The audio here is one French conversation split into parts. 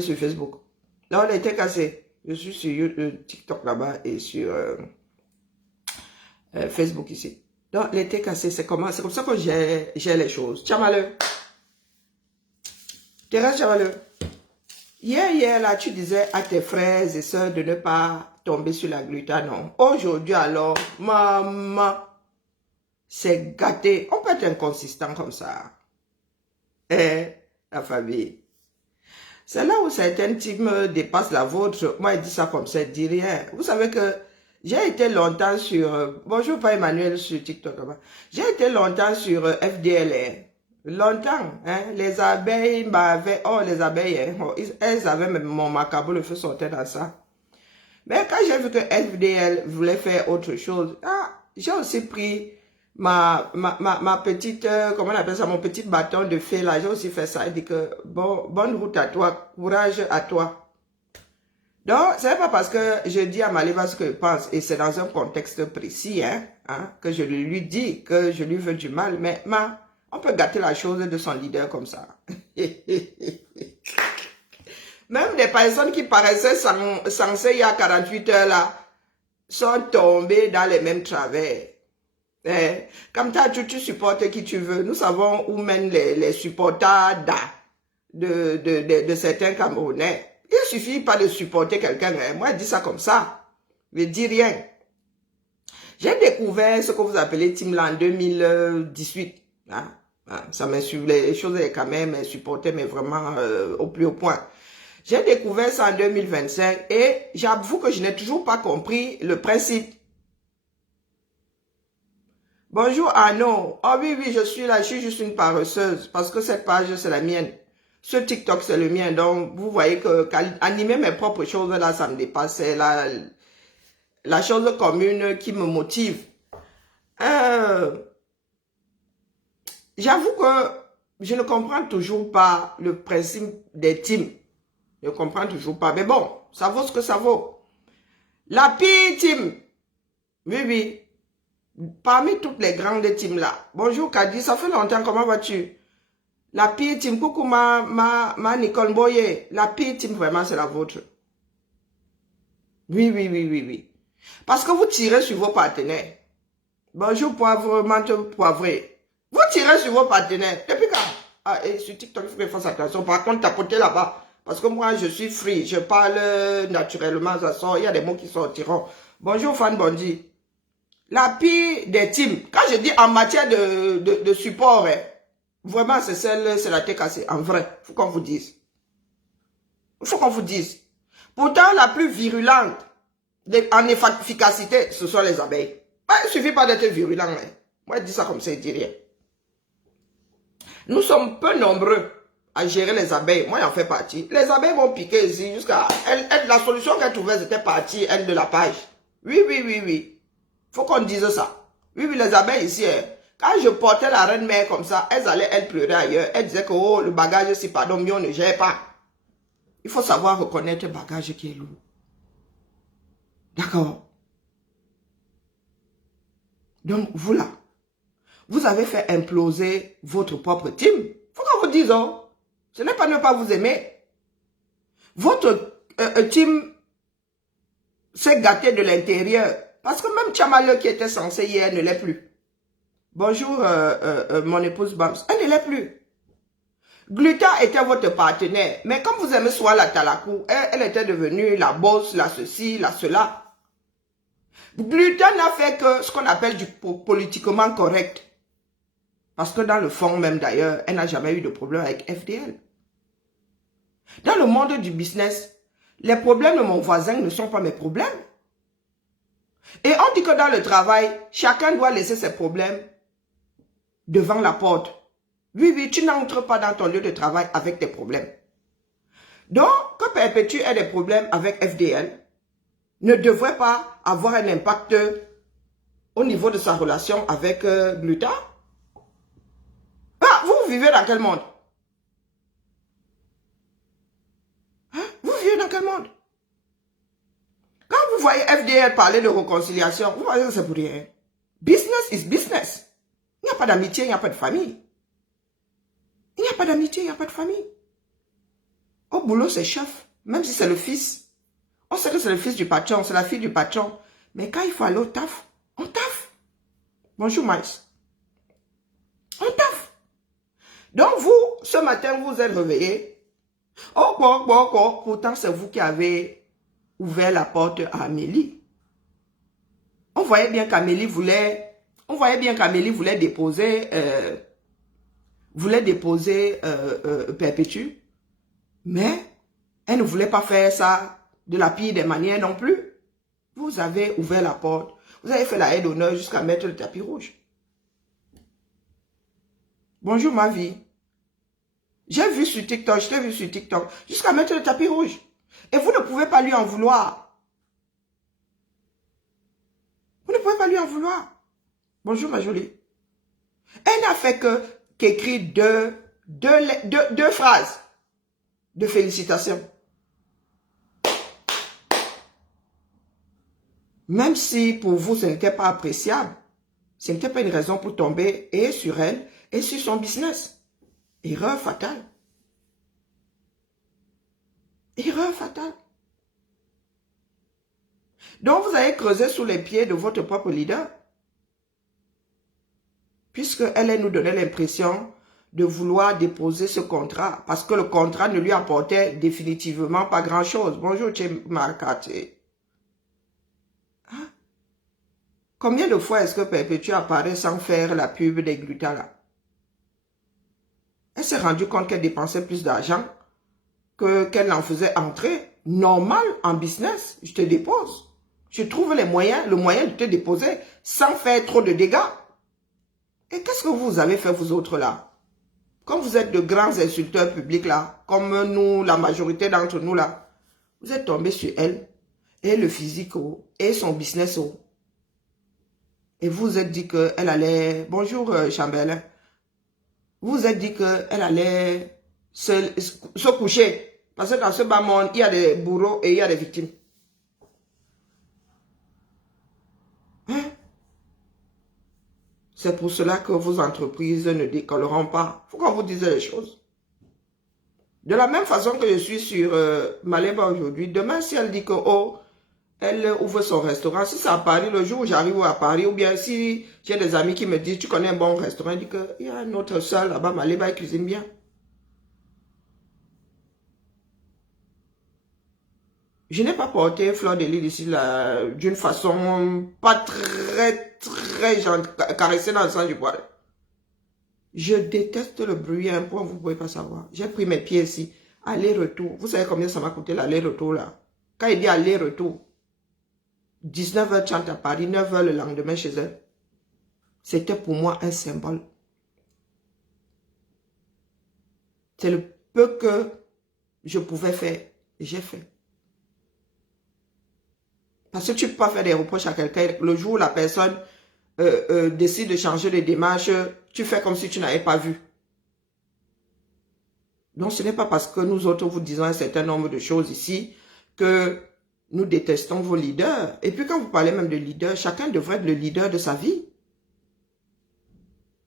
sur Facebook. Là, elle était cassée. Je suis sur TikTok là-bas et sur Facebook ici. Donc, elle était cassée. C'est comme ça que j'ai les choses. Tchamaleux. Thérèse Tchamaleux. Hier, là, tu disais à tes frères et sœurs de ne pas tomber sur la glutamine. Aujourd'hui, alors, maman, c'est gâté. On peut être inconsistant comme ça. La famille. C'est là où certaines teams dépassent la vôtre. Moi, je dis ça comme ça, je dis rien. Vous savez que j'ai été longtemps sur... bonjour, pas Emmanuel sur TikTok. J'ai été longtemps sur FDL. Longtemps. Hein, les abeilles m'avaient... Oh, les abeilles, hein, elles avaient même mon macabre, le feu sortait dans ça. Mais quand j'ai vu que FDL voulait faire autre chose, j'ai aussi pris ma petite, comment on appelle ça, mon petit bâton de fée là, j'ai aussi fait ça. Il dit que, bon, bonne route à toi, courage à toi. Donc, c'est pas parce que je dis à Maliba ce que je pense, et c'est dans un contexte précis, que je lui dis que je lui veux du mal, mais on peut gâter la chose de son leader comme ça. Même des personnes qui paraissaient censées il y a 48 heures là, sont tombées dans les mêmes travers. Comme ça, tu supportes qui tu veux. Nous savons où mènent les supporters de certains Camerounais. Il ne suffit pas de supporter quelqu'un. Moi, je dis ça comme ça. Je ne dis rien. J'ai découvert ce que vous appelez Teamland en 2018. Ça m'insufflait, les choses quand même supportées, mais vraiment au plus haut point. J'ai découvert ça en 2025 et j'avoue que je n'ai toujours pas compris le principe. Bonjour Arnaud. Oh oui, je suis là, je suis juste une paresseuse parce que cette page, c'est la mienne. Ce TikTok, c'est le mien. Donc, vous voyez que animer mes propres choses, là, ça me dépasse. C'est la chose commune qui me motive. J'avoue que je ne comprends toujours pas le principe des teams. Je ne comprends toujours pas. Mais bon, ça vaut ce que ça vaut. La pire team. Oui. Parmi toutes les grandes teams là. Bonjour Kadi, ça fait longtemps, comment vas-tu? La pire team, coucou ma Nicole Boye. La pire team, vraiment, c'est la vôtre. Oui. Parce que vous tirez sur vos partenaires. Bonjour poivre, menthe poivré. Vous tirez sur vos partenaires. Depuis quand? Et sur TikTok, il faut que je fasse attention. Par contre, tapotez là-bas. Parce que moi, je suis free. Je parle naturellement, ça sort. Il y a des mots qui sortiront. Bonjour Fan Bondi. La pire des teams, quand je dis en matière de support, vraiment c'est la tête cassée. En vrai, il faut qu'on vous dise. Il faut qu'on vous dise. Pourtant, la plus virulente en efficacité, ce sont les abeilles. Il ne suffit pas d'être virulent. Moi, je dis ça comme ça, je dis rien. Nous sommes peu nombreux à gérer les abeilles. Moi, j'en fais partie. Les abeilles vont piquer ici jusqu'à... La solution qu'elle trouvait, c'était partie, elle, de la page. Oui. Faut qu'on dise ça. Oui, les abeilles ici, quand je portais la reine mère comme ça, elles pleuraient ailleurs. Elles disaient que, oh, le bagage, si pardon, mieux on ne gère pas. Il faut savoir reconnaître le bagage qui est lourd. D'accord? Donc, vous là, vous avez fait imploser votre propre team. Faut qu'on vous dise, oh, ce n'est pas ne pas vous aimer. Votre team s'est gâté de l'intérieur. Parce que même Tchamaleux qui était censé hier ne l'est plus. Bonjour mon épouse Bams, elle ne l'est plus. Gluta était votre partenaire, mais comme vous aimez soit la Talakou, elle était devenue la boss, la ceci, la cela. Gluta n'a fait que ce qu'on appelle du politiquement correct. Parce que dans le fond même d'ailleurs, elle n'a jamais eu de problème avec FDL. Dans le monde du business, les problèmes de mon voisin ne sont pas mes problèmes. Et on dit que dans le travail, chacun doit laisser ses problèmes devant la porte. Oui, tu n'entres pas dans ton lieu de travail avec tes problèmes. Donc, que Perpétue ait des problèmes avec FDL ne devrait pas avoir un impact au niveau de sa relation avec Gluta. Vous vivez dans quel monde? Vous vivez dans quel monde? Quand vous voyez FDL parler de réconciliation, vous voyez que c'est pour rien. Business is business. Il n'y a pas d'amitié, il n'y a pas de famille. Il n'y a pas d'amitié, il n'y a pas de famille. Au boulot, c'est chef. Même si c'est le fils. On sait que c'est le fils du patron, c'est la fille du patron. Mais quand il faut aller au taf, on taffe. Bonjour, Maïs. On taffe. Donc vous, ce matin, vous êtes réveillés. Oh, pourtant, c'est vous qui avez ouvert la porte à Amélie. On voyait bien qu'Amélie voulait déposer, Perpétue. Mais elle ne voulait pas faire ça de la pire des manières non plus. Vous avez ouvert la porte. Vous avez fait la haie d'honneur jusqu'à mettre le tapis rouge. Bonjour ma vie. J'ai vu sur TikTok, je t'ai vu sur TikTok, jusqu'à mettre le tapis rouge. Et vous ne pouvez pas lui en vouloir. Vous ne pouvez pas lui en vouloir. Bonjour ma jolie. Elle n'a fait qu'écrire deux phrases de félicitations. Même si pour vous ce n'était pas appréciable, ce n'était pas une raison pour tomber et sur elle et sur son business. Erreur fatale. Erreur fatale. Donc vous allez creuser sous les pieds de votre propre leader. Puisqu'elle nous donnait l'impression de vouloir déposer ce contrat. Parce que le contrat ne lui apportait définitivement pas grand-chose. Bonjour, Marcate. Hein? Combien de fois est-ce que Perpétue apparaît sans faire la pub des glutins là? Elle s'est rendue compte qu'elle dépensait plus d'argent qu'elle en faisait entrer. Normal en business, je te dépose. Je trouve le moyen de te déposer sans faire trop de dégâts. Et qu'est-ce que vous avez fait vous autres là? Comme vous êtes de grands insulteurs publics là, comme nous, la majorité d'entre nous là, vous êtes tombés sur elle, et le physique, et son business. Et vous vous êtes dit qu'elle allait... Bonjour Chambellan. Vous vous êtes dit qu'elle allait se coucher. Parce que dans ce bas monde, il y a des bourreaux et il y a des victimes. Hein? C'est pour cela que vos entreprises ne décolleront pas. Il faut qu'on vous dise les choses. De la même façon que je suis sur Maleba aujourd'hui, demain si elle dit que elle ouvre son restaurant, si c'est à Paris, le jour où j'arrive à Paris, ou bien si j'ai des amis qui me disent, tu connais un bon restaurant, je dis qu'il y a un autre seul là-bas, Maleba, il cuisine bien. Je n'ai pas porté Fleur de Lys ici d'une façon pas très caressée dans le sens du poil. Je déteste le bruit, un point, vous ne pouvez pas savoir. J'ai pris mes pieds ici, aller-retour. Vous savez combien ça m'a coûté l'aller-retour là? Quand il dit aller-retour, 19h30 à Paris, 9h le lendemain chez elle. C'était pour moi un symbole. C'est le peu que je pouvais faire. Et j'ai fait. Parce que tu ne peux pas faire des reproches à quelqu'un. Le jour où la personne décide de changer de démarche, tu fais comme si tu n'avais pas vu. Donc ce n'est pas parce que nous autres vous disons un certain nombre de choses ici que nous détestons vos leaders. Et puis quand vous parlez même de leader, chacun devrait être le leader de sa vie.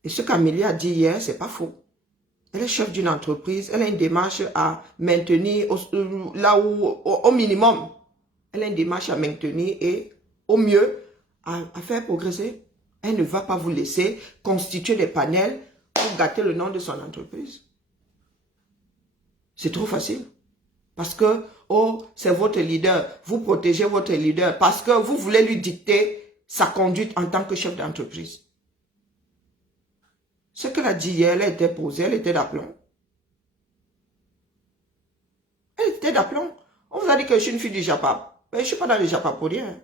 Et ce qu'Amélie a dit hier, c'est pas faux. Elle est chef d'une entreprise, elle a une démarche à maintenir là où, au minimum, elle a une démarche à maintenir et au mieux à faire progresser. Elle ne va pas vous laisser constituer des panels pour gâter le nom de son entreprise. C'est trop facile. Parce que, oh, c'est votre leader. Vous protégez votre leader parce que vous voulez lui dicter sa conduite en tant que chef d'entreprise. Ce qu'elle a dit hier, elle était posée, elle était d'aplomb. Elle était d'aplomb. On vous a dit que je suis une fille du Japap. Mais je ne suis pas dans le Japap pour rien.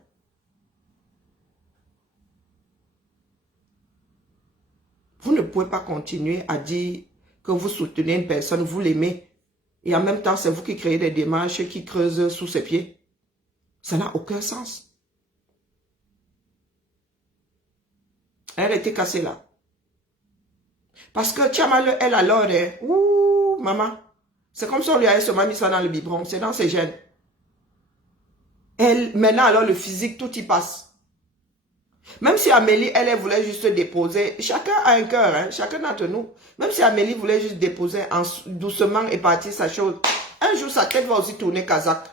Vous ne pouvez pas continuer à dire que vous soutenez une personne, vous l'aimez. Et en même temps, c'est vous qui créez des démarches qui creusent sous ses pieds. Ça n'a aucun sens. Elle était cassée là. Parce que Tchamal, elle alors, ouh, maman, c'est comme si on lui avait seulement mis ça dans le biberon, c'est dans ses gènes. Elle, maintenant alors le physique, tout y passe. Même si Amélie, elle voulait juste déposer, chacun a un cœur, hein, chacun d'entre nous. Même si Amélie voulait juste déposer doucement et partir sa chose, Un jour, sa tête va aussi tourner kazakh.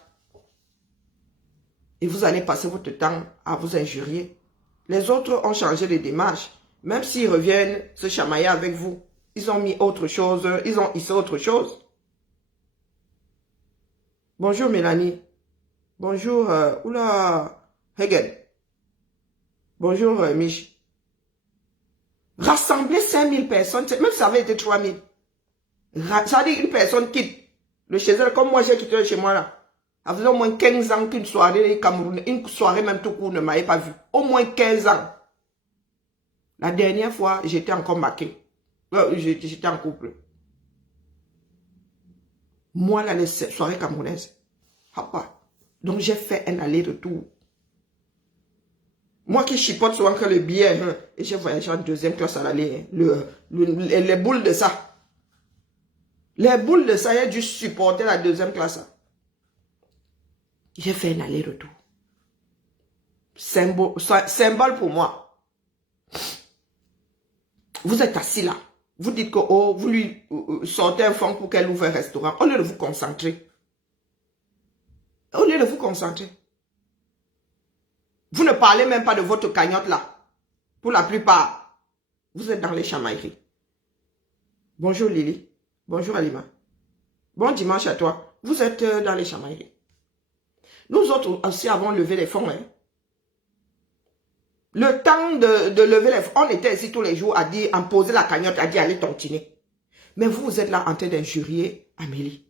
Et vous allez passer votre temps à vous injurier. Les autres ont changé de démarche. Même s'ils reviennent se chamailler avec vous, ils ont mis autre chose, ils ont hissé autre chose. Bonjour Mélanie. Bonjour, oula, Hegen. Bonjour Mich. Rassembler 5000 personnes, même si ça avait été 3000. Ça dit une personne quitte le chez elle, comme moi j'ai quitté le chez moi là. Ça faisait au moins 15 ans qu'une soirée Cameroun, une soirée même tout court ne m'avait pas vu. Au moins 15 ans. La dernière fois, j'étais encore maquée. J'étais en couple. Moi là, les soirées camerounaises. Papa. Donc j'ai fait un aller-retour. Moi qui chipote souvent que le billet, et j'ai voyagé en deuxième classe à l'aller. Les boules de ça. Les boules de ça, j'ai dû supporter la deuxième classe. J'ai fait un aller-retour. Symbole pour moi. Vous êtes assis là. Vous dites que oh, vous lui sortez un fonds pour qu'elle ouvre un restaurant. Au lieu de vous concentrer. Au lieu de vous concentrer. Vous ne parlez même pas de votre cagnotte là. Pour la plupart, vous êtes dans les chamailleries. Bonjour Lily. Bonjour Alima. Bon dimanche à toi. Vous êtes dans les chamailleries. Nous autres aussi avons levé les fonds. Hein. Le temps de lever les fonds, on était ici tous les jours à dire, à poser la cagnotte, à dire allez tontiner. Mais vous êtes là en train d'injurier Amélie.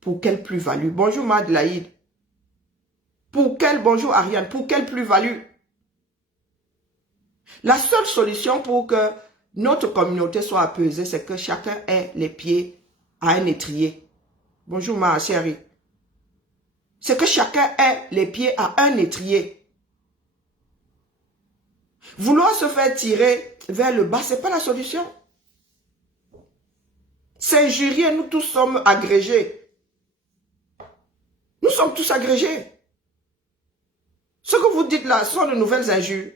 Pour quelle plus-value? Bonjour Madelaïd. Pour quelle, bonjour Ariane, pour quelle plus-value? La seule solution pour que notre communauté soit apaisée, c'est que chacun ait les pieds à un étrier. Bonjour ma chérie. C'est que chacun ait les pieds à un étrier. Vouloir se faire tirer vers le bas, ce n'est pas la solution. S'injurier, nous tous sommes agrégés. Nous sommes tous agrégés. Ce que vous dites là, ce sont de nouvelles injures.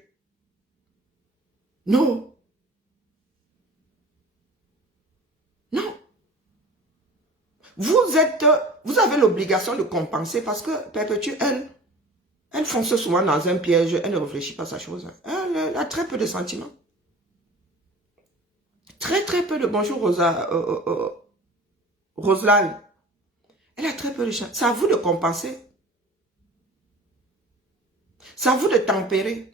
Non. Non. Vous avez l'obligation de compenser parce que Perpétue, elle fonce souvent dans un piège, elle ne réfléchit pas à sa chose. Elle a très peu de sentiments. Très peu de... Bonjour Roselaine. Elle a très peu de chance. C'est à vous de compenser. C'est à vous de tempérer.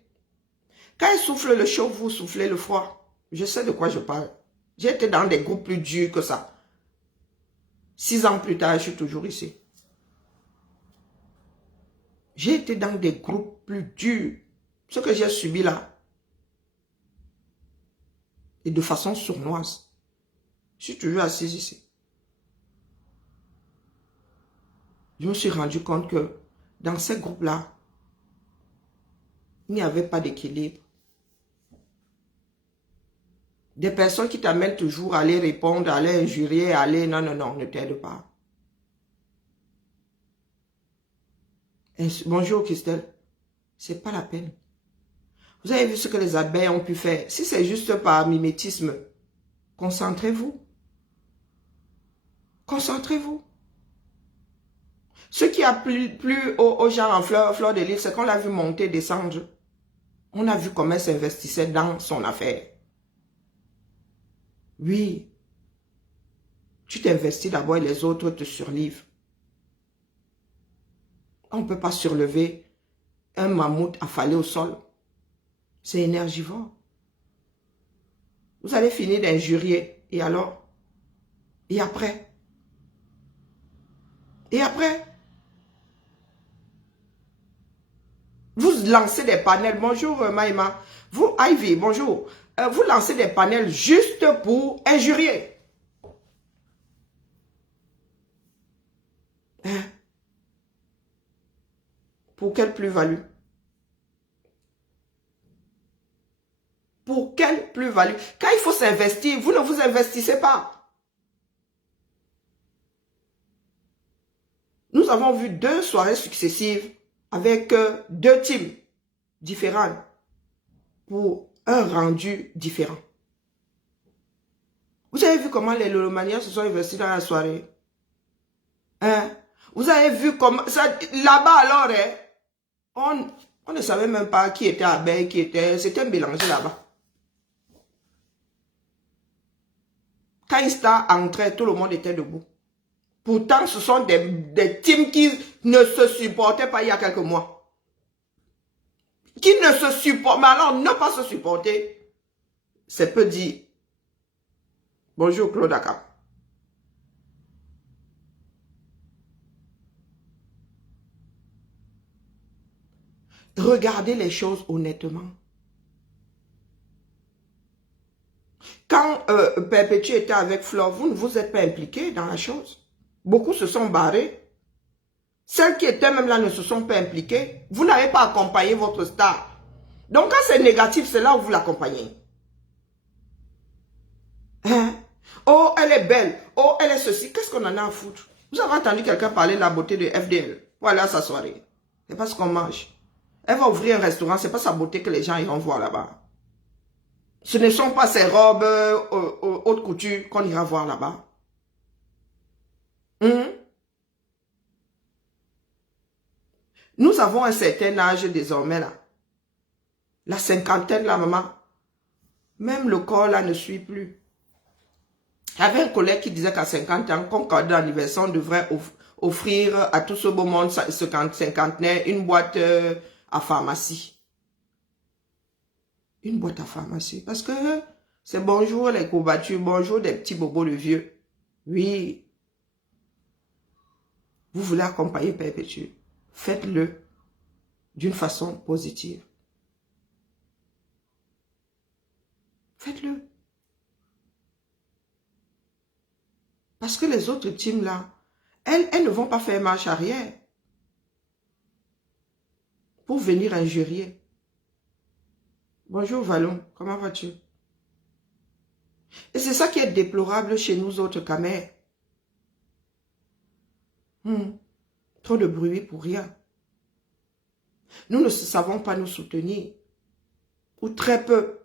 Quand elle souffle le chaud, vous soufflez le froid. Je sais de quoi je parle. J'ai été dans des groupes plus durs que ça. 6 ans plus tard, je suis toujours ici. J'ai été dans des groupes plus durs. Ce que j'ai subi là. Et de façon sournoise. Je suis toujours assise ici. Je me suis rendu compte que dans ces groupes-là, il n'y avait pas d'équilibre. Des personnes qui t'amènent toujours à aller répondre, à aller injurier, à aller... Non, ne t'aide pas. Bonjour Christelle. C'est pas la peine. Vous avez vu ce que les abeilles ont pu faire. Si c'est juste par mimétisme, concentrez-vous. Concentrez-vous. Ce qui a plu aux gens en fleur de l'île, c'est qu'on l'a vu monter, descendre. On a vu comment elle s'investissait dans son affaire. Oui. Tu t'investis d'abord et les autres te surlivrent. On ne peut pas surlever un mammouth affalé au sol. C'est énergivore. Vous allez finir d'injurier. Et alors? Et après? Et après? Vous lancez des panels. Bonjour Maïma. Vous, Ivy, bonjour. Vous lancez des panels juste pour injurier. Hein? Pour quelle plus-value? Pour quelle plus-value? Quand il faut s'investir, vous ne vous investissez pas. Nous avons vu 2 soirées successives avec 2 teams différents pour un rendu différent. Vous avez vu comment les Lolomaniens se sont investis dans la soirée? Hein? Vous avez vu comment... Là-bas alors, hein, on ne savait même pas qui était abeille, qui était... C'était mélangé là-bas. Quand Insta entrait, tout le monde était debout. Pourtant, ce sont des teams qui ne se supportaient pas il y a quelques mois. Qui ne se supportent... Mais alors, ne pas se supporter, c'est peu dire. Bonjour Claude Aka. Regardez les choses honnêtement. Quand Perpétue était avec Flore, vous ne vous êtes pas impliqué dans la chose. Beaucoup se sont barrés. Celles qui étaient même là ne se sont pas impliquées. Vous n'avez pas accompagné votre star. Donc quand c'est négatif, c'est là où vous l'accompagnez. Hein? Oh, elle est belle. Oh, elle est ceci. Qu'est-ce qu'on en a à foutre? Vous avez entendu quelqu'un parler de la beauté de FDL pour aller à sa soirée. C'est pas ce qu'on mange. Elle va ouvrir un restaurant, c'est pas sa beauté que les gens iront voir là-bas. Ce ne sont pas ses robes haute couture qu'on ira voir là-bas. Nous avons un certain âge désormais là. La cinquantaine là, maman. Même le corps là ne suit plus. Il y avait un collègue qui disait qu'à 50 ans, comme cadeau d'anniversaire, on devrait offrir à tout ce beau monde cinquantenaire une boîte à pharmacie. Une boîte à pharmacie. Parce que c'est bonjour les courbatures, bonjour des petits bobos de vieux. Oui. Vous voulez accompagner Perpétue. Faites-le d'une façon positive. Faites-le. Parce que les autres teams là, elles ne vont pas faire marche arrière pour venir injurier. Bonjour Vallon, comment vas-tu? Et c'est ça qui est déplorable chez nous autres camers. Trop de bruit pour rien. Nous ne savons pas nous soutenir. Ou très peu.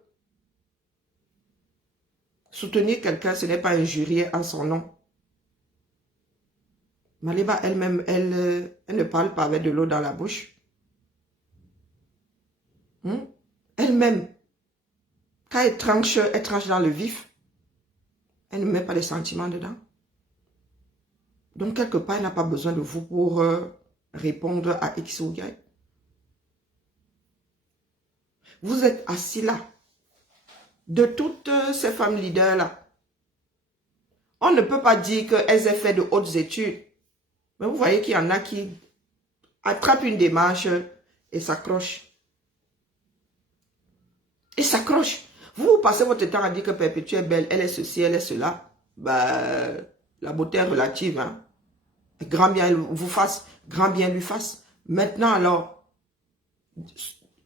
Soutenir quelqu'un, ce n'est pas injurier en son nom. Maliba elle-même, elle ne parle pas avec de l'eau dans la bouche. Elle-même, quand elle tranche dans le vif. Elle ne met pas les sentiments dedans. Donc, quelque part, elle n'a pas besoin de vous pour répondre à X ou Y. Vous êtes assis là. De toutes ces femmes leaders-là, on ne peut pas dire qu'elles aient fait de hautes études. Mais vous voyez qu'il y en a qui attrapent une démarche et s'accrochent. Et s'accrochent. Vous passez votre temps à dire que Perpétue est belle, elle est ceci, elle est cela. Bah, la beauté est relative. Hein. Grand bien vous fasse, grand bien lui fasse. Maintenant alors,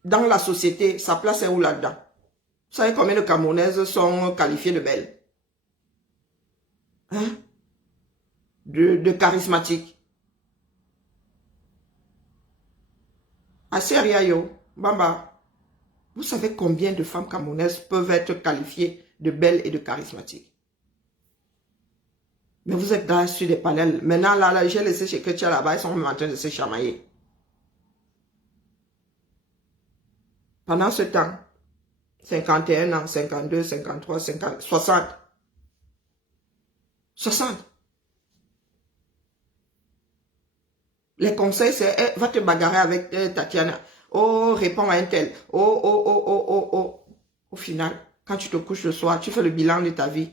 dans la société, sa place est où là-dedans? Vous savez combien de Camerounaises sont qualifiées de belles? Hein? De charismatiques. Asseria yo, Bamba. Vous savez combien de femmes camerounaises peuvent être qualifiées de belles et de charismatiques? Mais vous êtes là sur des panels. Maintenant, là j'ai laissé chez Ketia là-bas, ils sont même en train de se chamailler. Pendant ce temps, 51 ans, 52, 53, 50, 60. 60. Les conseils, c'est va te bagarrer avec Tatiana. Oh, réponds à un tel. Oh. Au final, quand tu te couches le soir, tu fais le bilan de ta vie.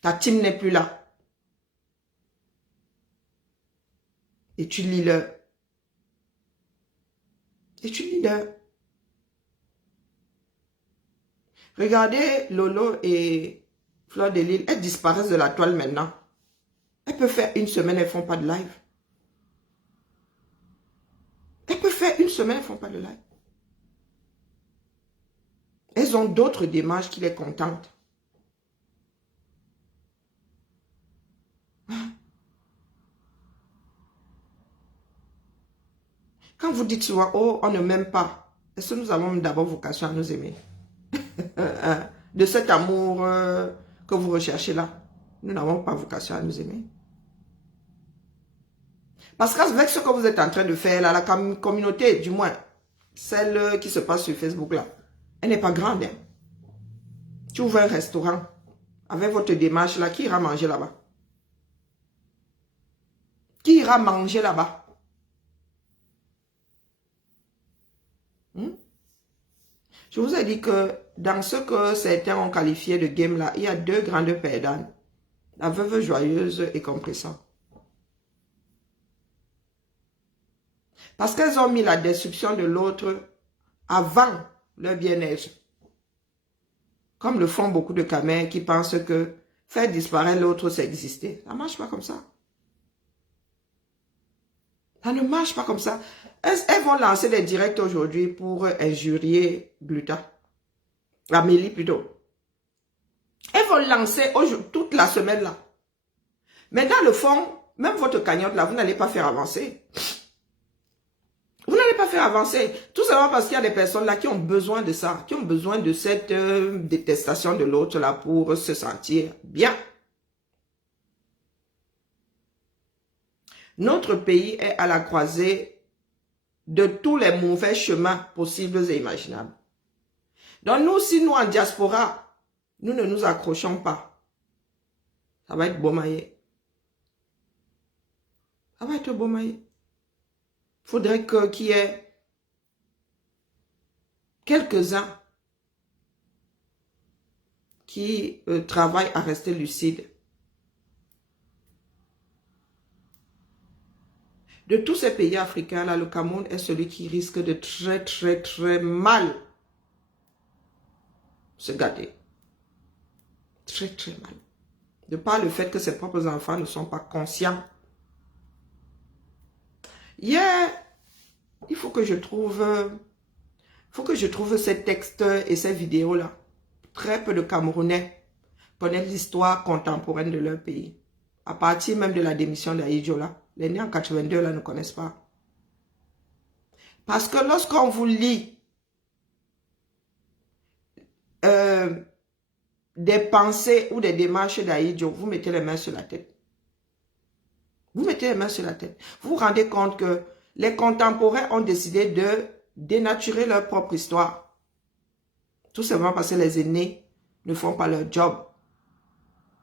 Ta team n'est plus là. Et tu lis leur. Regardez Lolo et Fleur de Lille. Elles disparaissent de la toile maintenant. Elles peuvent faire une semaine, elles ne font pas de live. Elles peuvent faire une semaine, elles ne font pas de live. Elles ont d'autres démarches qui les contentent. Quand vous dites souvent, oh, on ne m'aime pas, est-ce que nous avons d'abord vocation à nous aimer? De cet amour que vous recherchez là, nous n'avons pas vocation à nous aimer. Parce qu'avec ce que vous êtes en train de faire, là, la communauté, du moins, celle qui se passe sur Facebook, là, elle n'est pas grande. Hein. Tu ouvres un restaurant, avec votre démarche, là, qui ira manger là-bas? Qui ira manger là-bas? Je vous ai dit que dans ce que certains ont qualifié de game là, il y a deux grandes perdantes. La veuve joyeuse et compressant. Parce qu'elles ont mis la destruction de l'autre avant leur bien-être. Comme le font beaucoup de camers qui pensent que faire disparaître l'autre, c'est exister. Ça ne marche pas comme ça. Ça ne marche pas comme ça. Elles vont lancer des directs aujourd'hui pour injurier Gluta. Amélie plutôt. Elles vont lancer toute la semaine là. Mais dans le fond, même votre cagnotte là, vous n'allez pas faire avancer. Vous n'allez pas faire avancer. Tout simplement parce qu'il y a des personnes là qui ont besoin de ça. Qui ont besoin de cette détestation de l'autre là pour se sentir bien. Notre pays est à la croisée de tous les mauvais chemins possibles et imaginables. Donc nous, si nous en diaspora, nous ne nous accrochons pas, ça va être Bomaye. Ça va être Bomaye. Il faudrait qu'il y ait quelques-uns qui travaillent à rester lucides. De tous ces pays africains, là, le Cameroun est celui qui risque de très mal se gâter. Très mal. De par le fait que ses propres enfants ne sont pas conscients. Il faut que je trouve ces textes et ces vidéos-là. Très peu de Camerounais connaissent l'histoire contemporaine de leur pays. À partir même de la démission d'Ahidjo, là. Les nés en 82, là, ne connaissent pas. Parce que lorsqu'on vous lit des pensées ou des démarches d'Ahidjo, vous mettez les mains sur la tête. Vous mettez les mains sur la tête. Vous vous rendez compte que les contemporains ont décidé de dénaturer leur propre histoire. Tout simplement parce que les aînés ne font pas leur job.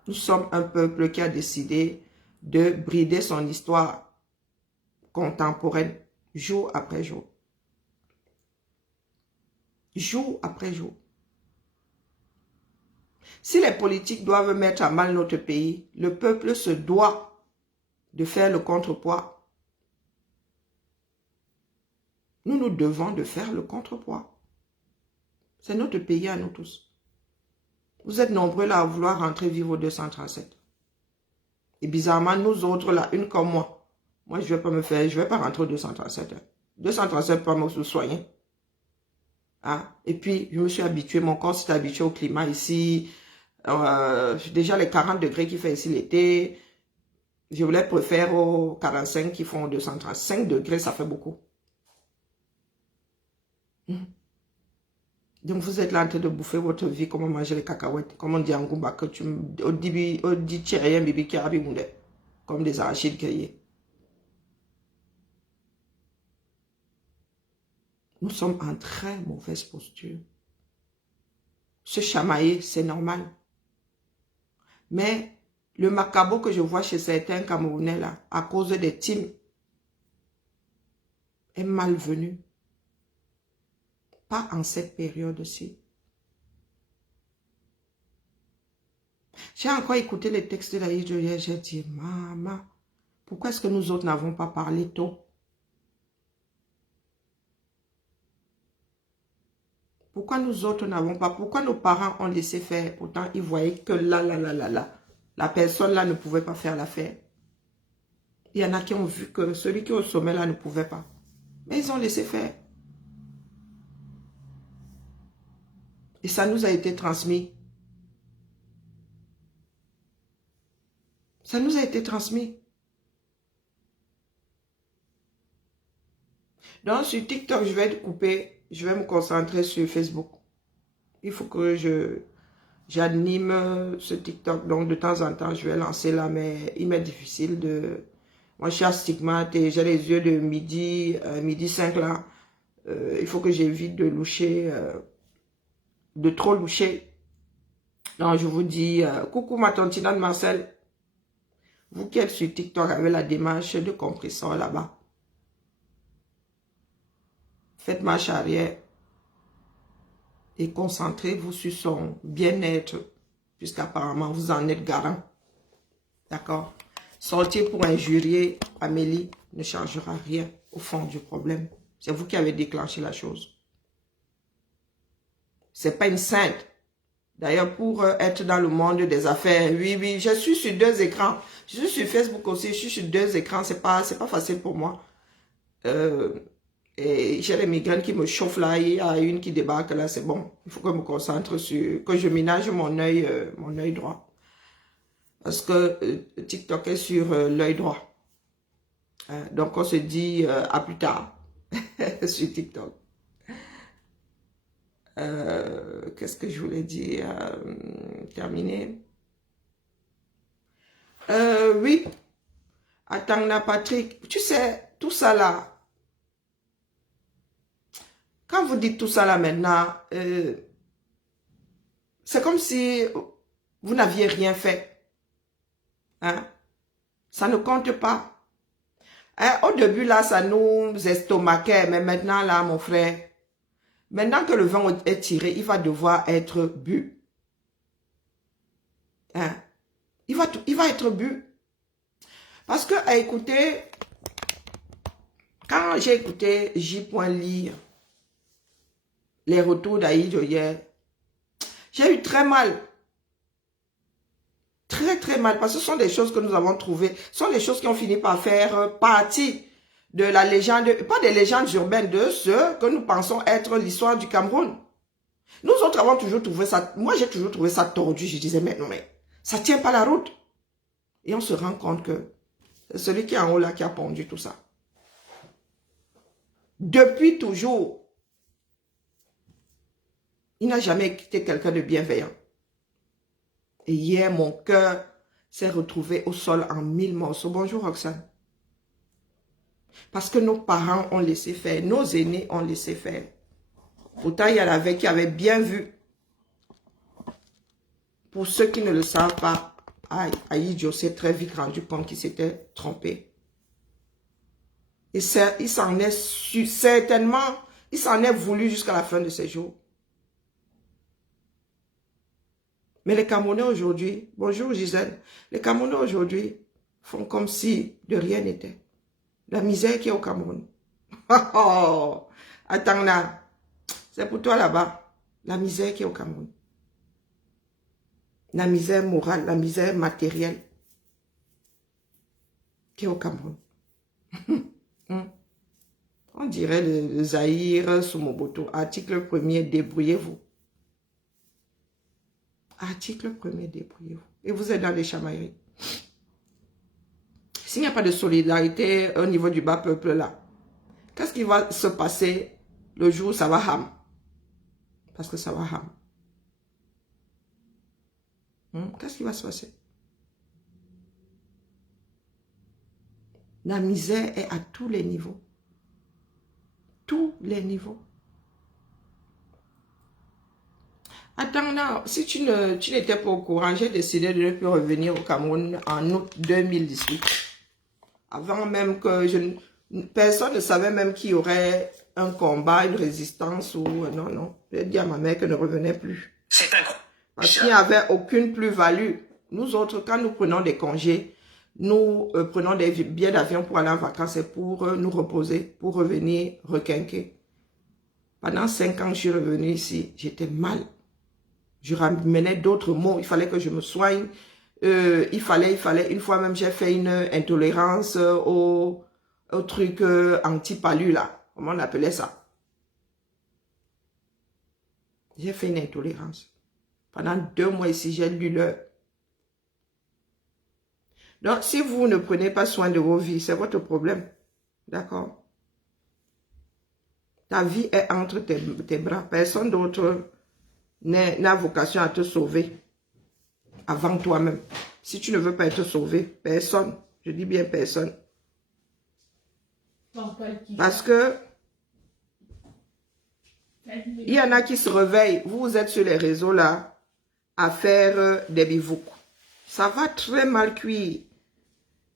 Nous sommes un peuple qui a décidé de brider son histoire contemporaine jour après jour. Jour après jour. Si les politiques doivent mettre à mal notre pays, le peuple se doit de faire le contrepoids. Nous devons de faire le contrepoids. C'est notre pays à nous tous. Vous êtes nombreux là à vouloir rentrer vivre au 237. Et bizarrement, nous autres là, une comme moi, je vais pas rentrer au 237. 237 pas me soigner. Hein? Et puis, je me suis habitué, mon corps s'est habitué au climat ici. Déjà les 40 degrés qu'il fait ici l'été, je voulais préférer aux 45 qui font 235 degrés, ça fait beaucoup. Donc vous êtes là en train de bouffer votre vie, comment manger les cacahuètes, comme on dit en Goumba, que tu me dis rien, bébé qui a comme des arachides grillés. Nous sommes en très mauvaise posture. Se chamailler, c'est normal. Mais le macabre que je vois chez certains Camerounais là, à cause des teams, est malvenu. Pas en cette période-ci. J'ai encore écouté les textes de la hier, j'ai dit, maman, pourquoi est-ce que nous autres n'avons pas parlé tôt? Pourquoi nous autres n'avons pas, pourquoi nos parents ont laissé faire? Pourtant, ils voyaient que la personne là ne pouvait pas faire l'affaire. Il y en a qui ont vu que celui qui est au sommet là ne pouvait pas. Mais ils ont laissé faire. Et ça nous a été transmis. Ça nous a été transmis. Donc, sur TikTok, je vais être coupé. Je vais me concentrer sur Facebook. Il faut que j'anime ce TikTok. Donc, de temps en temps, je vais lancer là. Mais il m'est difficile de Moi, je suis astigmate et j'ai les yeux de midi 5 là. Il faut que j'évite de loucher, de trop loucher. Donc, je vous dis, coucou ma tantina de Marcel. Vous qui êtes sur TikTok avec la démarche de compresseur là-bas. Faites marche arrière. Et concentrez-vous sur son bien-être. Puisqu'apparemment, vous en êtes garant. D'accord? Sortir pour injurier Amélie ne changera rien au fond du problème. C'est vous qui avez déclenché la chose. C'est pas une sainte. D'ailleurs, pour être dans le monde des affaires, oui, je suis sur 2 écrans. Je suis sur Facebook aussi, je suis sur 2 écrans. C'est pas facile pour moi. Et j'ai les migraines qui me chauffent là. Il y a une qui débarque là, c'est bon. Il faut que je me concentre sur, que je ménage mon œil droit. Parce que TikTok est sur l'œil droit. Donc, on se dit à plus tard sur TikTok. Qu'est-ce que je voulais dire? Terminé. Oui. Attends, Patrick. Tu sais, tout ça là. Quand vous dites tout ça là maintenant, c'est comme si vous n'aviez rien fait. Hein? Ça ne compte pas. Hein? Au début là, ça nous estomaquait. Mais maintenant là, mon frère, maintenant que le vin est tiré, il va devoir être bu. Hein? Il va être bu. Parce que, à écouter, quand j'ai écouté J.Lire, les retours d'Aïdjo hier, j'ai eu très mal. Très mal. Parce que ce sont des choses que nous avons trouvées. Ce sont des choses qui ont fini par faire partie de la légende, pas des légendes urbaines, de ce que nous pensons être l'histoire du Cameroun. Nous autres avons toujours trouvé ça, moi j'ai toujours trouvé ça tordu. Je disais, mais non, mais ça ne tient pas la route. Et on se rend compte que c'est celui qui est en haut là qui a pondu tout ça. Depuis toujours, il n'a jamais quitté quelqu'un de bienveillant. Et hier, mon cœur s'est retrouvé au sol en 1000 morceaux. Bonjour Roxane. Parce que nos parents ont laissé faire, nos aînés ont laissé faire. Pourtant, il y en avait qui avaient bien vu. Pour ceux qui ne le savent pas, Aïdjo s'est très vite rendu compte qu'il s'était trompé. Et il s'en est certainement, il s'en est voulu jusqu'à la fin de ses jours. Mais les Camerounais aujourd'hui, bonjour Gisèle, les Camerounais aujourd'hui font comme si de rien n'était. La misère qui est au Cameroun. Oh, attends là, c'est pour toi là-bas, la misère qui est au Cameroun. La misère morale, la misère matérielle qui est au Cameroun. On dirait le Zaïre sous Mobutu. Article 1er, débrouillez-vous. Article 1er, débrouillez-vous. Et vous êtes dans les chamailleries. S'il n'y a pas de solidarité au niveau du bas peuple là, qu'est-ce qui va se passer le jour où ça va ham? Parce que ça va ham. Qu'est-ce qui va se passer? La misère est à tous les niveaux. Tous les niveaux. Attends, non, si tu n'étais pas au courant, j'ai décidé de ne plus revenir au Cameroun en août 2018. Avant même que personne ne savait même qu'il y aurait un combat, une résistance ou... Non. J'ai dit à ma mère qu'elle ne revenait plus. C'est incroyable. Parce qu'il n'y avait aucune plus-value. Nous autres, quand nous prenons des congés, nous prenons des billets d'avion pour aller en vacances et pour nous reposer, pour revenir requinquer. Pendant 5 ans, je suis revenue ici. J'étais mal. Je ramenais d'autres mots. Il fallait que je me soigne. Il fallait. Une fois même, j'ai fait une intolérance au truc anti-palu là. Comment on appelait ça? J'ai fait une intolérance. Pendant 2 mois ici, j'ai lu l'heure. Donc, si vous ne prenez pas soin de vos vies, c'est votre problème. D'accord? Ta vie est entre tes bras. Personne d'autre n'a vocation à te sauver avant toi-même. Si tu ne veux pas être sauvé, personne, je dis bien personne, Parce que il y en a qui se réveillent. Vous êtes sur les réseaux là à faire des bivoucs. Ça va très mal cuire.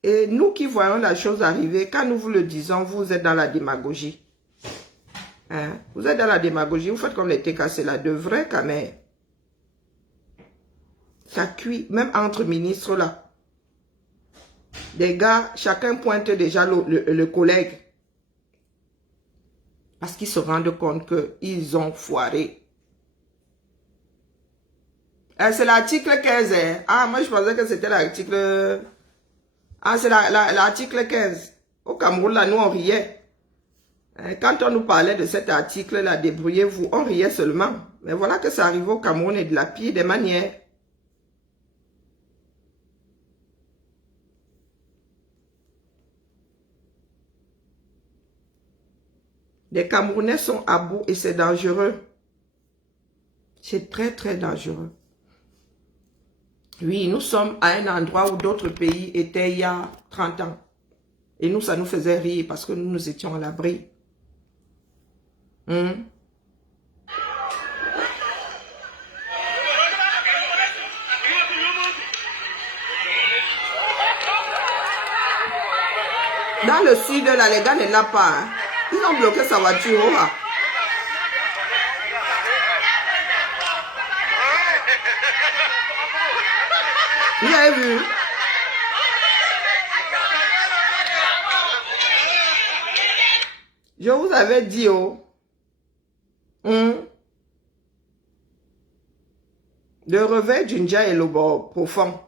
Et nous qui voyons la chose arriver, quand nous vous le disons, vous êtes dans la démagogie. Hein? Vous êtes dans la démagogie. Vous faites comme les TKC là, de vrai quand même. Ça cuit, même entre ministres là. Des gars, chacun pointe déjà le collègue. Parce qu'ils se rendent compte qu'ils ont foiré. C'est l'article 15. Hein? Ah, moi je pensais que c'était l'article... Ah, c'est l'article 15. Au Cameroun, là, nous on riait. Quand on nous parlait de cet article-là, débrouillez-vous, on riait seulement. Mais voilà que ça arrive au Cameroun et de la pire des manières. Les Camerounais sont à bout et c'est dangereux. C'est très, très dangereux. Oui, nous sommes à un endroit où d'autres pays étaient il y a 30 ans. Et nous, ça nous faisait rire parce que nous étions à l'abri. Dans le sud, là, les gars ne l'ont pas. Hein. Ils ont bloqué sa voiture. Oh, ah. Vous avez vu? Je vous avais dit, oh. Le réveil Jinja et le bord profond.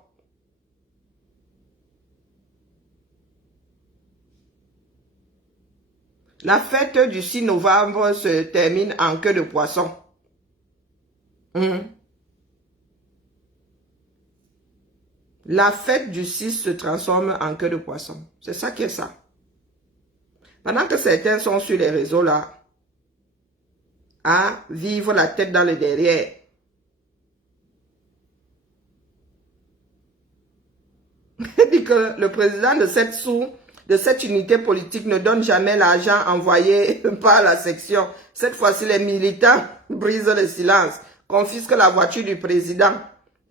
La fête du 6 novembre se termine en queue de poisson. La fête du 6 se transforme en queue de poisson. C'est ça qui est ça. Pendant que certains sont sur les réseaux là, à vivre la tête dans le derrière. Il dit que le président de cette unité politique ne donne jamais l'argent envoyé par la section. Cette fois-ci, les militants brisent le silence, confisquent la voiture du président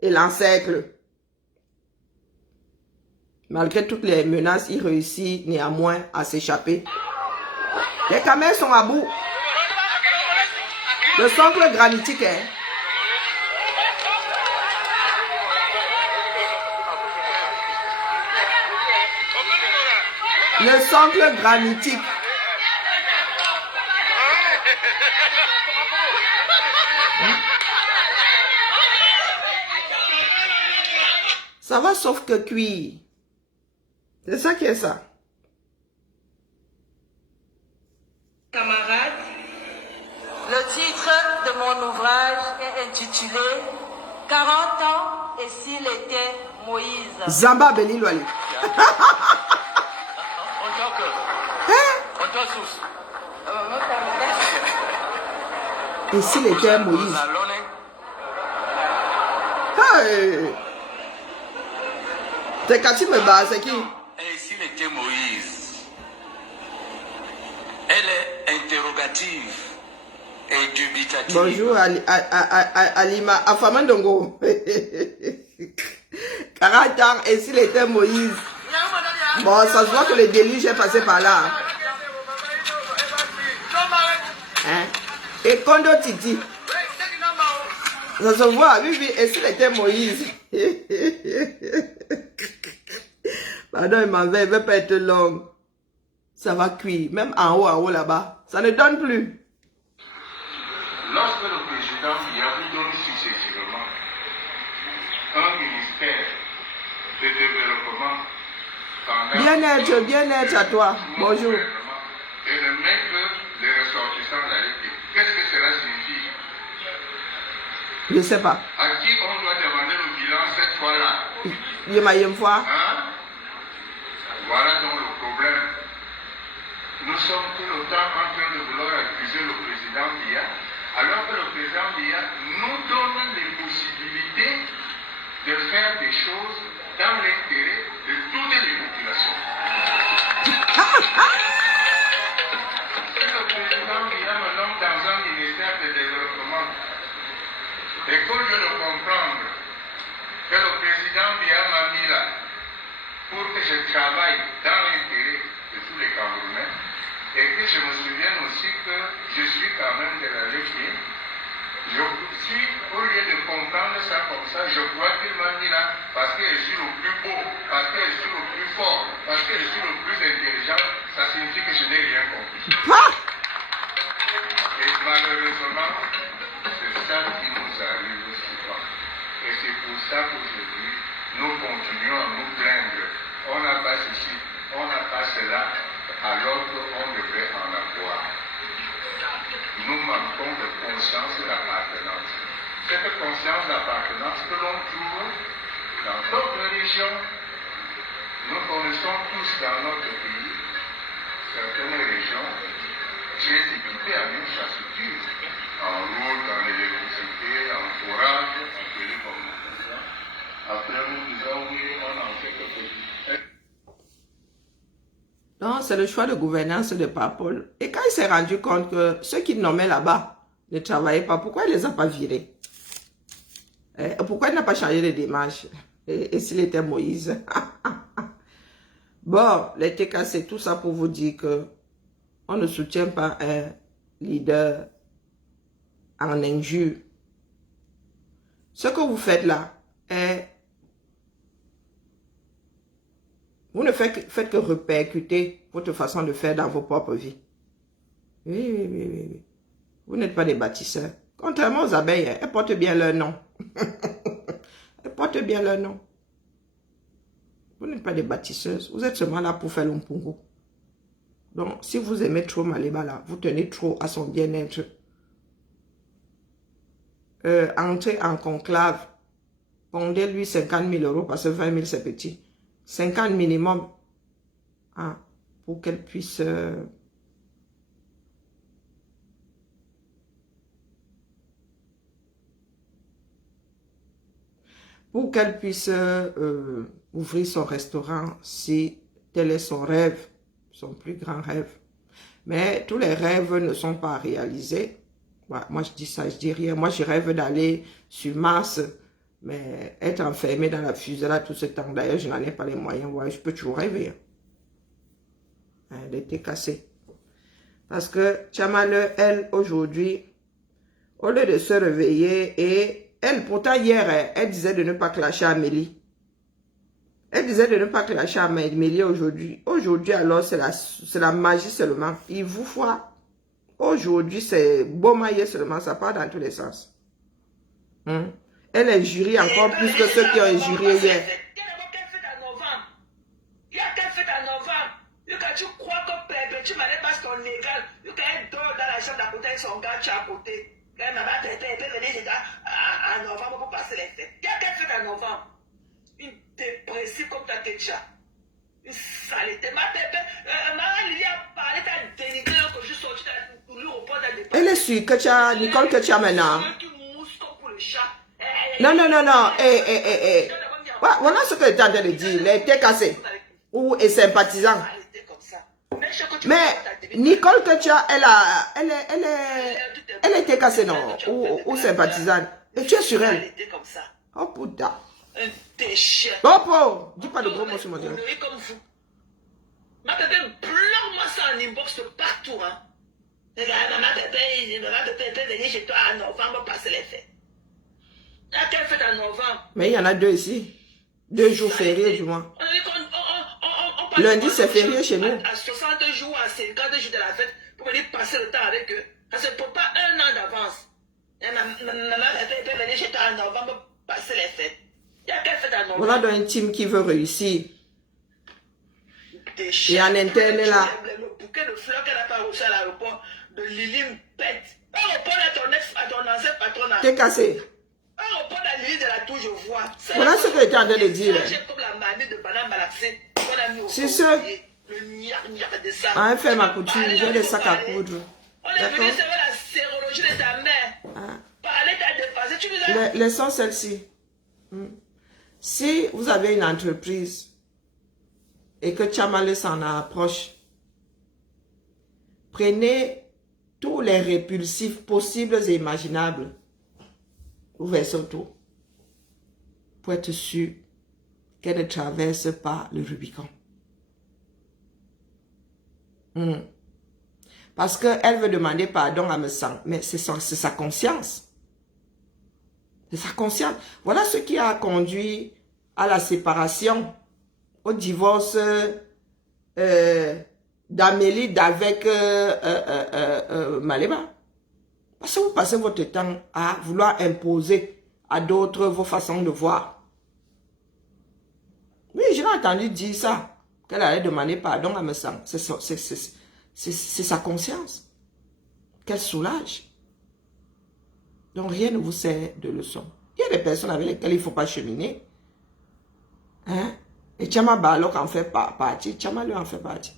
et l'encerclent. Malgré toutes les menaces, il réussit néanmoins à s'échapper. Les caméras sont à bout. Le socle granitique est... Le socle granitique. Ça va sauf que cuire. C'est ça qui est ça. Camarades, le titre de mon ouvrage est intitulé 40 ans et s'il était Moïse. Zamba Beni Loali. Et s'il était Moïse. Hey. C'est quand tu me bats, c'est qui? Et s'il était Moïse, elle est interrogative et dubitative. Bonjour Alima Afamandongo. 40 ans et s'il était Moïse. Bon, ça se voit que le déluge est passé par là. Hein? Et Kondo Titi. Ça se voit, oui, oui, et s'il était Moïse. Pardon, il m'en veut pas être long. Ça va cuire, même en haut là-bas. Ça ne donne plus. Lorsque le président Biya vous donne successivement un ministère de développement, Bien-être à toi. Bonjour. et de mettre les ressortissants de la République, qu'est-ce que cela signifie? Je ne sais pas. À qui on doit demander le bilan cette fois-là? Il m'a une fois. Hein? Voilà donc le problème. Nous sommes tout le temps en train de vouloir accuser le président Biya, alors que le président Biya nous donne les possibilités de faire des choses dans l'intérêt de toutes les populations. que je me souvienne aussi que je suis quand même de la fille. Si au lieu de comprendre ça comme ça, je crois qu'il m'a mis là parce que je suis le plus beau, parce que je suis le plus fort, parce que je suis le plus intelligent, ça signifie que je n'ai rien compris. Et malheureusement, c'est ça qui nous arrive souvent. Et c'est pour ça qu'aujourd'hui, nous continuons à nous plaindre. On n'a pas ceci, on n'a pas cela, alors qu'on devrait en avoir. Nous manquons de conscience d'appartenance. Cette conscience d'appartenance que l'on trouve dans d'autres régions, nous connaissons tous dans notre pays certaines régions très équipées en infrastructure, en route, en électricité, en forage, appelé comme ça. Après, nous disons oui, on en fait que petit. Non, c'est le choix de gouvernance de Paul. Et quand il s'est rendu compte que ceux qu'il nommait là-bas ne travaillaient pas, pourquoi il ne les a pas virés? Pourquoi il n'a pas changé de démarche? Et s'il était Moïse? Bon, les TK, c'est tout ça pour vous dire que on ne soutient pas un leader en injure. Ce que vous faites là est... Vous ne faites que répercuter votre façon de faire dans vos propres vies. Oui. Vous n'êtes pas des bâtisseurs. Contrairement aux abeilles, elles portent bien leur nom. Elles portent bien leur nom. Vous n'êtes pas des bâtisseuses. Vous êtes seulement là pour faire l'ompungo. Donc, si vous aimez trop Malébala, vous tenez trop à son bien-être. Entrez en conclave. Pondez-lui 50 000 € parce que 20 000 c'est petit. 50 minimum, hein, pour qu'elle puisse ouvrir son restaurant si tel est son rêve, son plus grand rêve. Mais tous les rêves ne sont pas réalisés. Ouais, moi je dis ça, je dis rien. Moi je rêve d'aller sur Mars. Mais être enfermé dans la fusée là tout ce temps, d'ailleurs, je n'en ai pas les moyens. Ouais, je peux toujours rêver. Elle était cassée. Parce que Tchamale, elle, aujourd'hui, au lieu de se réveiller, et elle, pourtant, hier, elle disait de ne pas clasher Amélie. Elle disait de ne pas clasher Amélie aujourd'hui. Aujourd'hui, alors, c'est la magie seulement. Il vous faut. Aujourd'hui, c'est beau maillet seulement. Ça part dans tous les sens. Elle injurie encore plus que ceux qui ont injurié hier. Il y a quelle fête en novembre? Tu crois que tu m'as pas ton égal. Tu dort dans la chambre d'à côté avec son gars, tu es à côté. Maman, venir en novembre pour passer les fêtes. Il y a quelle fête en novembre? Une dépressive comme ta Técha. Une saleté. Ma bébé, maman Lily a parlé, t'as dénigré que je suis sorti pour lui reprendre la dépense. Elle est sûre que tu as, Nicole, que tu as maintenant. Non. Voilà ce que tu as de dire. Les têtes cassées. Ou et sympathisants. Mais Nicole que tu as, elle était cassée, non? Ou sympathisante. Et tu es sur elle. Oh putain. Oh, dis pas de gros mots sur mon dieu. Ma bébé bloque-moi ça en inbox partout. Maman bébé venir chez toi en novembre passer les fêtes. À quelle fête en novembre? Mais il y en a deux ici. 2 jours fériés du mois. Lundi, c'est férié chez nous. À 60 jours, à 50 jours de la fête, pour venir passer le temps avec eux. Ça ne peut pas 1 an d'avance. Maman peut venir chez toi en novembre passer les fêtes. Il y a quelle fête en novembre? Voilà donc un team qui veut réussir. Et en interne là. Le bouquet de fleurs qu'elle n'a pas reçu à l'aéroport de Lily me pète. On reprend à ton ancien patron. T'es cassé. On reprend la Lily de la tour, je vois. Voilà ce que tu es en train de dire. Comme la mamie de Banane Malaxé. C'est ça. Ah, fais ma couture, j'ai des sacs à coudre. On est venu savoir la sérologie de ta mère. Parler ta dépassé, tu nous as... Laissons celle-ci. Si vous avez une entreprise et que Tchamale s'en approche, prenez tous les répulsifs possibles et imaginables. Ouvrez surtout pour être sûr qu'elle ne traverse pas le Rubicon. Parce qu'elle veut demander pardon à me sang. Mais c'est sa conscience. C'est sa conscience. Voilà ce qui a conduit à la séparation, au divorce d'Amélie d'avec Malema. Parce que vous passez votre temps à vouloir imposer à d'autres vos façons de voir. Oui, je l'ai entendu dire ça. Qu'elle allait demander pardon à me sang. C'est sa conscience. Qu'elle soulage. Donc rien ne vous sert de leçon. Il y a des personnes avec lesquelles il ne faut pas cheminer. Hein? Et Tchama Balok en fait partie. Tchama lui en fait partie.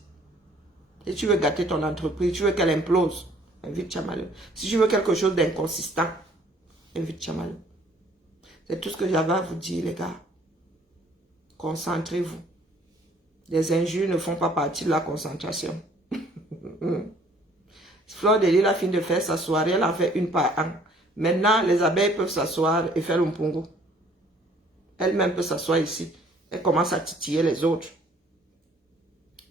Et tu veux gâter ton entreprise, tu veux qu'elle implose, invite Tchama-le. Si tu veux quelque chose d'inconsistant, invite Tchama-le. C'est tout ce que j'avais à vous dire, les gars. Concentrez-vous. Les injures ne font pas partie de la concentration. Fleur de Lys a fini de faire sa soirée, elle en fait une par an. Maintenant, les abeilles peuvent s'asseoir et faire un pongo. Elle-même peut s'asseoir ici. Elle commence à titiller les autres.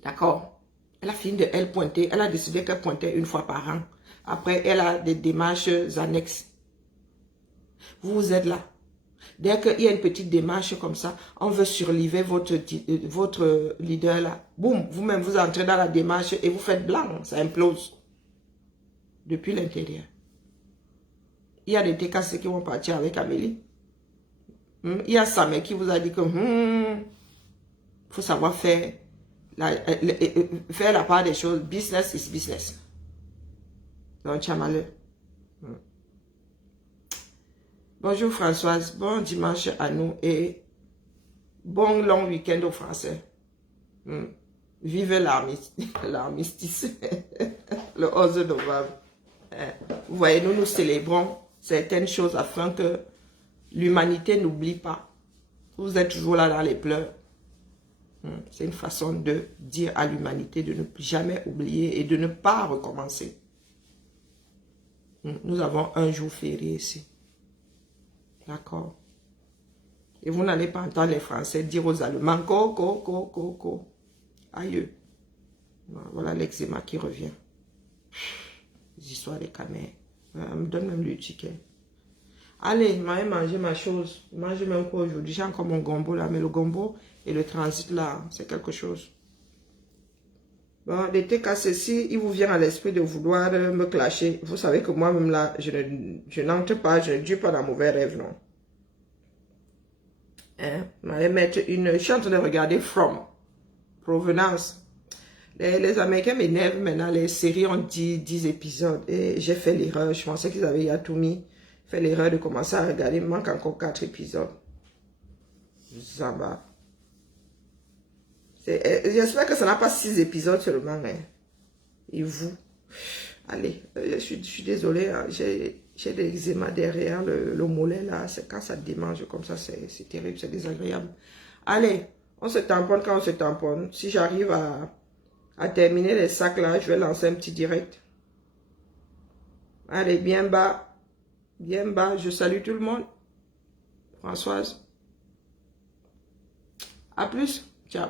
D'accord? Elle a fini de elle pointer. Elle a décidé qu'elle pointait une fois par an. Après, elle a des démarches annexes. Vous êtes là. Dès qu'il y a une petite démarche comme ça, on veut surliver votre leader là. Boum, vous-même, vous entrez dans la démarche et vous faites blanc. Ça implose. Depuis l'intérieur. Il y a des TKC qui vont partir avec Amélie. Il y a Samé qui vous a dit que faut savoir faire la part des choses. Business is business. Donc, tu as malheur. Bonjour Françoise, bon dimanche à nous et bon long week-end aux Français. Vive l'armistice, le 11 novembre. Vous voyez, nous célébrons certaines choses afin que l'humanité n'oublie pas. Vous êtes toujours là dans les pleurs. C'est une façon de dire à l'humanité de ne jamais oublier et de ne pas recommencer. Nous avons un jour férié ici. D'accord. Et vous n'allez pas entendre les Français dire aux Allemands « Co. » Aïe. Voilà l'eczéma qui revient. Les histoires des camères. Elle me donne même le ticket. Allez, je vais manger ma chose. Je mange même quoi aujourd'hui. J'ai encore mon gombo là. Mais le gombo et le transit là, c'est quelque chose. Bon, les TKC, il vous vient à l'esprit de vouloir me clasher. Vous savez que moi-même là, je n'entre pas, je ne dure pas dans mauvais rêve, non. Hein? Je vais mettre une... Je suis en train de regarder From. Provenance. Les Américains m'énervent maintenant. Les séries ont 10 épisodes. Et j'ai fait l'erreur. Je pensais qu'ils avaient Yatoumi. Fait l'erreur de commencer à regarder. Il me manque encore 4 épisodes. Ça va. J'espère que ça n'a pas 6 épisodes seulement. Hein. Et vous? Allez, je suis désolée. Hein. J'ai des eczémas derrière le mollet là. C'est quand ça démange comme ça, c'est terrible, c'est désagréable. Allez, on se tamponne quand on se tamponne. Si j'arrive à terminer les sacs là, je vais lancer un petit direct. Allez, bien bas. Bien bas. Je salue tout le monde. Françoise. À plus. Ciao.